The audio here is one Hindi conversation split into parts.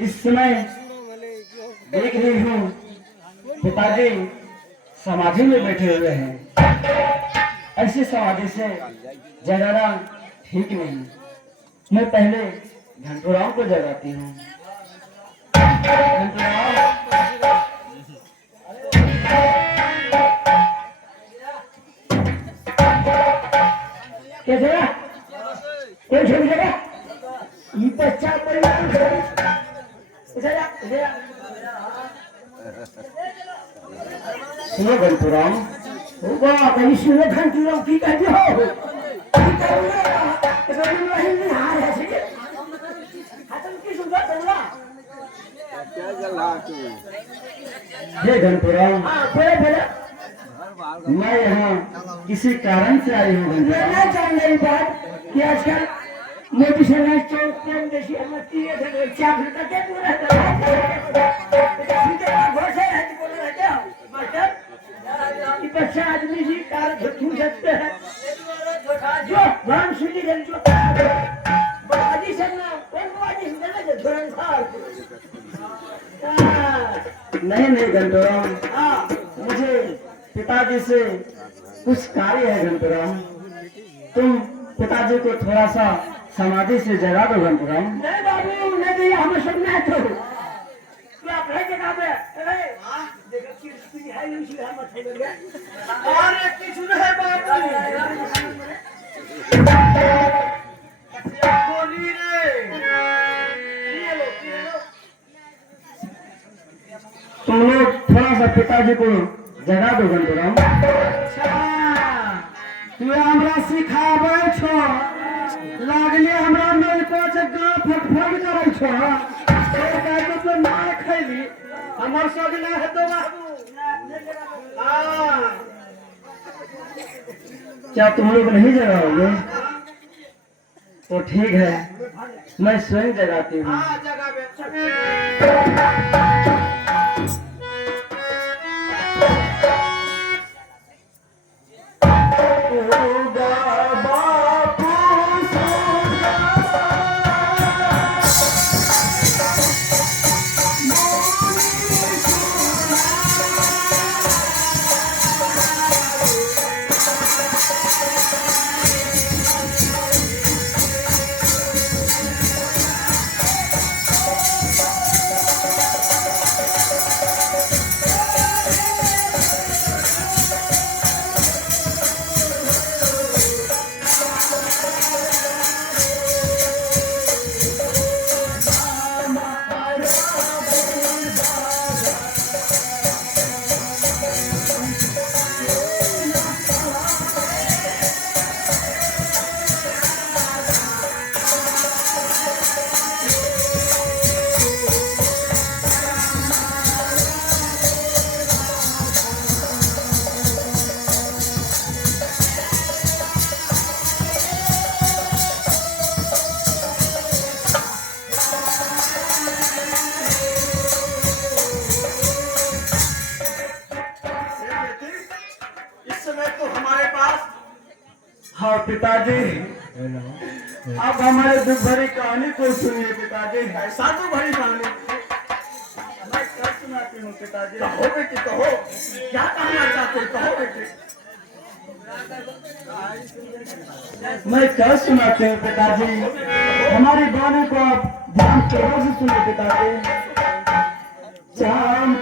इस समय देख रही हूँ पिताजी समाधि में बैठे हुए हैं। ऐसी समाधि से जगाना ठीक नहीं। मैं पहले घंटूराव को जगाती हूँ। सुनो घंटूराव, सुनो घंटूराव की कहते हो? हे घंटूराव, मैं यहाँ किसी कारण से आई हूँ। मैं जान रही बात कि आजकल मोदी सरकार चौक पर जैसी हमती है तो क्या फिर क्या पूरा कि बच्चा आदमी जी कार झूठ सकते हैं जो भ्रम सुनी जो बाजी से ना कौन बाजी से ना जो धुरंधर नहीं घंटूराव, मुझे पिताजी से कुछ कार्य है घंटूराव। तुम पिताजी को थोड़ा सा समाधि से जगा दो घंटूराव। नहीं बाबू नहीं, हमें सुनना है तो तू आप रह जगह पे देखो किसी है उसी हम मत लगे और किसी है बाबू बोली रे तुम लोग थोड़ा सा पिताजी को जगा दो घंटूराव। तू हमरा सिखाबै छो, लागले हमरा मेल को जगह फटफट करै छो। तो कहतो तो ना खैली हमर सगना है तो बाबू। हां क्या तुम लोग नहीं जगाओगे? तो ठीक है, मैं स्वयं जगाती हूँ। हां जगावे। हाँ पिताजी, अब हमारे दुख भरी कहानी को सुनिए पिताजी। ऐसा तो भरी कहानी मैं क्या सुनाती हूँ पिताजी। कहो बेटी कहो, क्या कहना चाहते हो? कहो बेटी। मैं क्या सुनाती हूँ पिताजी, हमारी वाणी को आप ध्यान से सुनिए पिताजी। चांद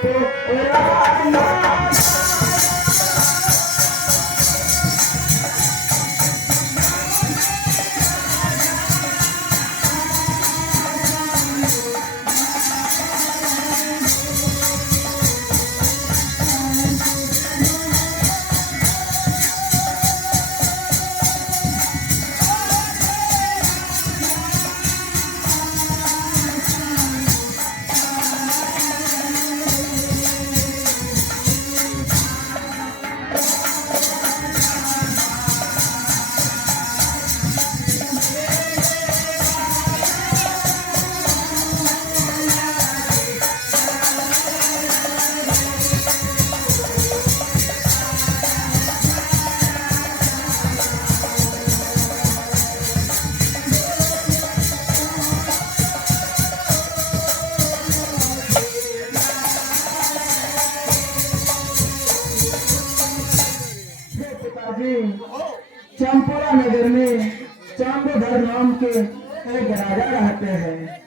पिताजी, चंपुरा नगर में चांदोधर नाम के एक राजा रहते हैं।